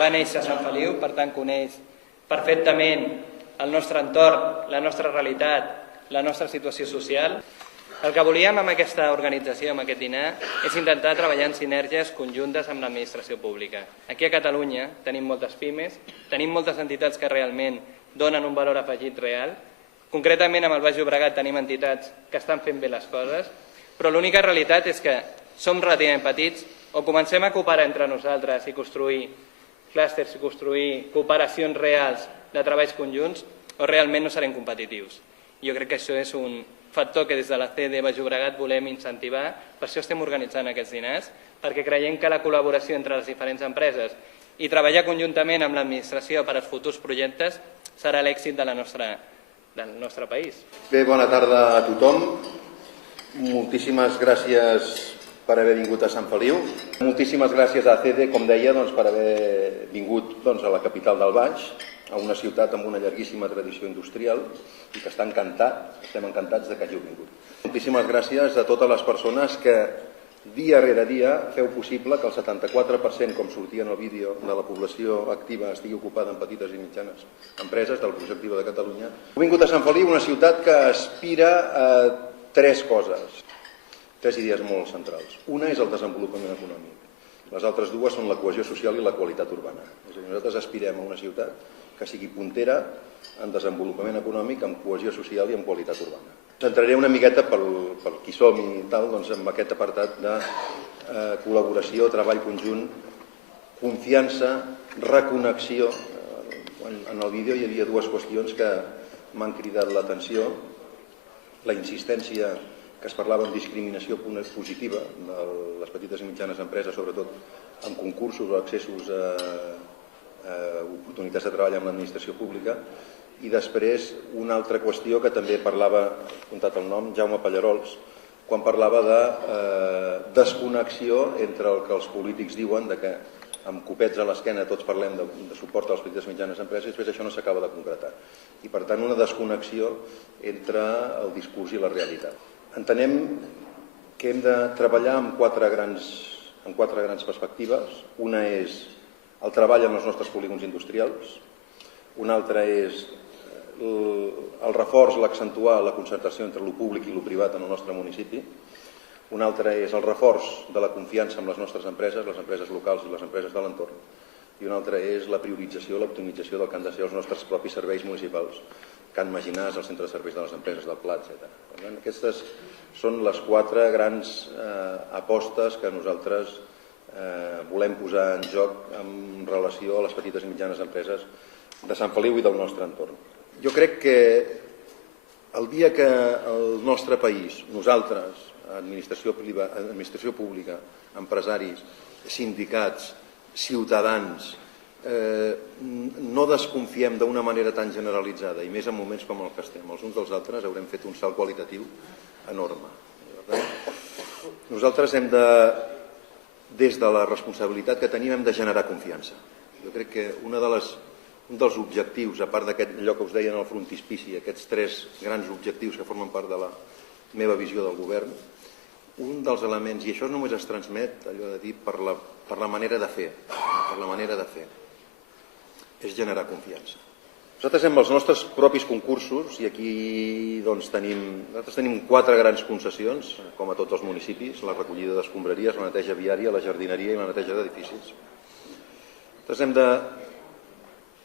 va néixer a Sant Feliu, per tant coneix perfectament el nostre entorn, la nostra realitat, la nostra situació social. El que volíem amb aquesta organització, amb aquest dinar, és intentar treballar en sinergies conjuntes amb l'administració pública. Aquí a Catalunya tenim moltes pimes, tenim moltes entitats que realment donen un valor afegit real. Concretament amb el Baix Llobregat tenim entitats que estan fent bé les coses, però l'única realitat és que som relativament petits, o comencem a cooperar entre nosaltres i construir clústers i construir cooperacions reals de treballs conjunts, o realment no serem competitius. Jo crec que això és un factor que des de la CD Baix Llobregat volem incentivar, per això estem organitzant aquests dinars, perquè creiem que la col·laboració entre les diferents empreses i treballar conjuntament amb l'administració per als futurs projectes serà l'èxit del nostre país. Bé, bona tarda a tothom. Moltíssimes gràcies per haver vingut a Sant Feliu. Moltíssimes gràcies a CD, com deia, per haver vingut a la capital del Baix, a una ciutat amb una llarguíssima tradició industrial i que estem encantats que hàgiu vingut. Moltíssimes gràcies a totes les persones que dia rere dia feu possible que el 74%, com sortia en el vídeo, de la població activa estigui ocupada en petites i mitjanes empreses del projecte activa de Catalunya. He vingut a Sant Feliu, una ciutat que aspira a tres coses, tres idees molt centrals. Una és el desenvolupament econòmic. Les altres dues són la cohesió social i la qualitat urbana. És a dir, nosaltres aspirem a una ciutat que sigui puntera en desenvolupament econòmic, en cohesió social i en qualitat urbana. Centraré una miqueta pel qui som i tal, en aquest apartat de col·laboració, treball conjunt, confiança, reconnexió. En el vídeo hi havia dues qüestions que m'han cridat l'atenció. La insistència que es parlava en discriminació positiva de les petites i mitjanes empreses, sobretot en concursos o accessos a oportunitats de treball amb l'administració pública, i després una altra qüestió que també parlava, he apuntat el nom, Jaume Pallarols, quan parlava de desconnexió entre el que els polítics diuen de que amb copets a l'esquena tots parlem de suport a les petites i mitjanes empreses i després això no s'acaba de concretar. I per tant una desconnexió entre el discurs i la realitat. Entenem que hem de treballar en quatre grans perspectives. Una és el treball en els nostres polígons industrials, una altra és el reforç, l'accentuar la concertació entre el públic i el privat en el nostre municipi, una altra és el reforç de la confiança en les nostres empreses, les empreses locals i les empreses de l'entorn, i una altra és la priorització, l'optimització del que han de ser els nostres propis serveis municipals, Can Maginàs, el centre de serveis de les empreses del Pla, etc. Per tant, aquestes són les quatre grans apostes que nosaltres volem posar en joc en relació a les petites i mitjanes empreses de Sant Feliu i del nostre entorn. Jo crec que el dia que el nostre país, nosaltres, administració pública, empresaris, sindicats, ciutadans, no desconfiem d'una manera tan generalitzada, i més en moments com el que estem, els uns dels altres, haurem fet un salt qualitatiu enorme. Nosaltres hem de, des de la responsabilitat que tenim, hem de generar confiança. Jo crec que un dels objectius, a part d'aquest allò que us deia en el frontispici, aquests tres grans objectius que formen part de la meva visió del govern, un dels elements, i això només es transmet, allò de dir, per la manera de fer, és generar confiança. Nosaltres amb els nostres propis concursos, i aquí nosaltres tenim quatre grans concessions, com a tots els municipis, la recollida d'escombraries, la neteja viària, la jardineria i la neteja d'edificis. Nosaltres hem de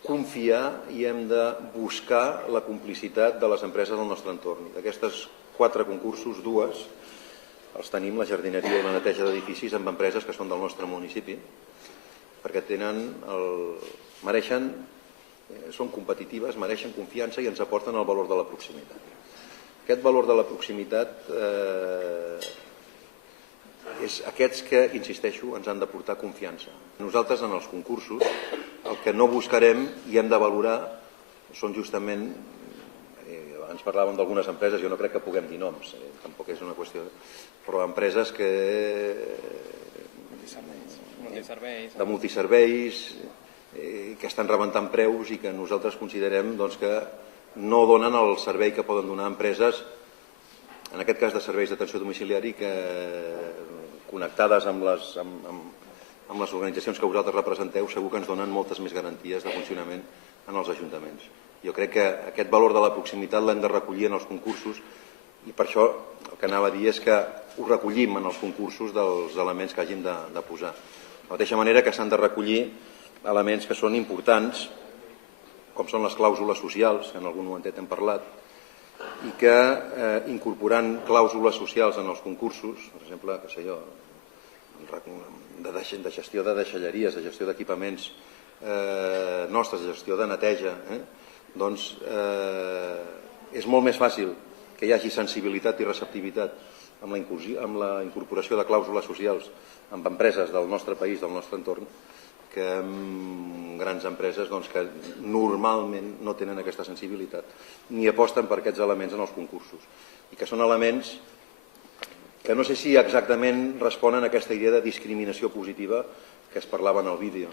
confiar i hem de buscar la complicitat de les empreses del nostre entorn. D'aquestes quatre concursos, dues, els tenim, la jardineria i la neteja d'edificis, amb empreses que són del nostre municipi, perquè són competitives, mereixen confiança i ens aporten el valor de la proximitat. Aquest valor de la proximitat és aquests que, insisteixo, ens han de portar confiança. Nosaltres en els concursos el que no buscarem i hem de valorar són justament, abans parlàvem d'algunes empreses, jo no crec que puguem dir noms, tampoc és una qüestió, però empreses de multiserveis, que estan rebentant preus i que nosaltres considerem que no donen el servei que poden donar empreses, en aquest cas de serveis d'atenció domiciliari, que connectades amb amb les organitzacions que vosaltres representeu, segur que ens donen moltes més garanties de funcionament en els ajuntaments. Jo crec que aquest valor de la proximitat l'hem de recollir en els concursos i per això el que anava a dir és que ho recollim en els concursos dels elements que hàgim de posar. De la mateixa manera que s'han de recollir elements que són importants, com són les clàusules socials, que en algun momentet hem parlat, i que incorporant clàusules socials en els concursos, per exemple, què sé jo, de gestió de deixalleries, de gestió d'equipaments nostres, de gestió de neteja, doncs és molt més fàcil que hi hagi sensibilitat i receptivitat amb la incorporació de clàusules socials amb empreses del nostre país, del nostre entorn, que amb grans empreses que normalment no tenen aquesta sensibilitat ni aposten per aquests elements en els concursos i que són elements que no sé si exactament responen a aquesta idea de discriminació positiva que es parlava en el vídeo,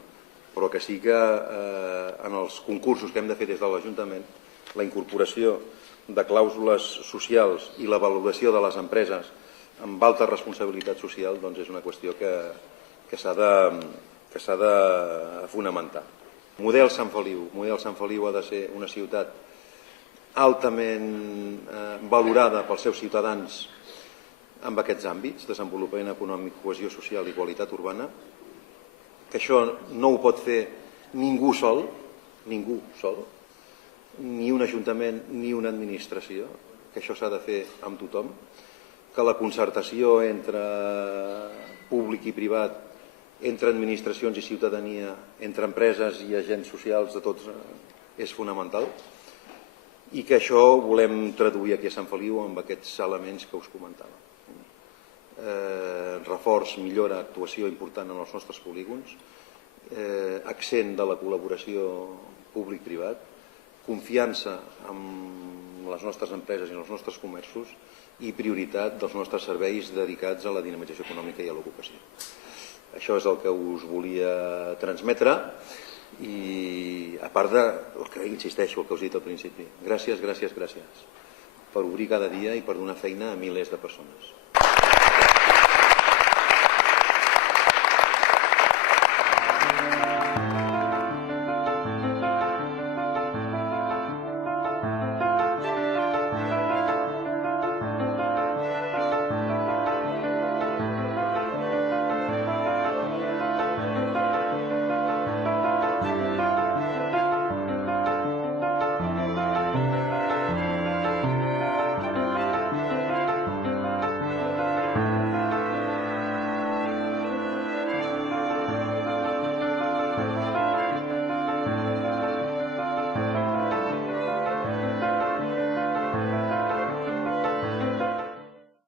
però que sí que en els concursos que hem de fer des de l'Ajuntament la incorporació de clàusules socials i la valoració de les empreses amb alta responsabilitat social és una qüestió que s'ha de fonamentar. Model Sant Feliu. Model Sant Feliu ha de ser una ciutat altament valorada pels seus ciutadans en aquests àmbits, desenvolupament econòmic, cohesió social i qualitat urbana, que això no ho pot fer ningú sol, ni un ajuntament ni una administració, que això s'ha de fer amb tothom, que la concertació entre públic i privat, entre administracions i ciutadania, entre empreses i agents socials de tots és fonamental i que això ho volem traduir aquí a Sant Feliu amb aquests elements que us comentava. Reforç, millora, actuació important en els nostres polígons, accent de la col·laboració públic-privat, confiança en les nostres empreses i en els nostres comerços i prioritat dels nostres serveis dedicats a la dinamització econòmica i a l'ocupació. Això és el que us volia transmetre i a part del que insisteixo, el que us he dit al principi. Gràcies per obrir cada dia i per donar feina a milers de persones.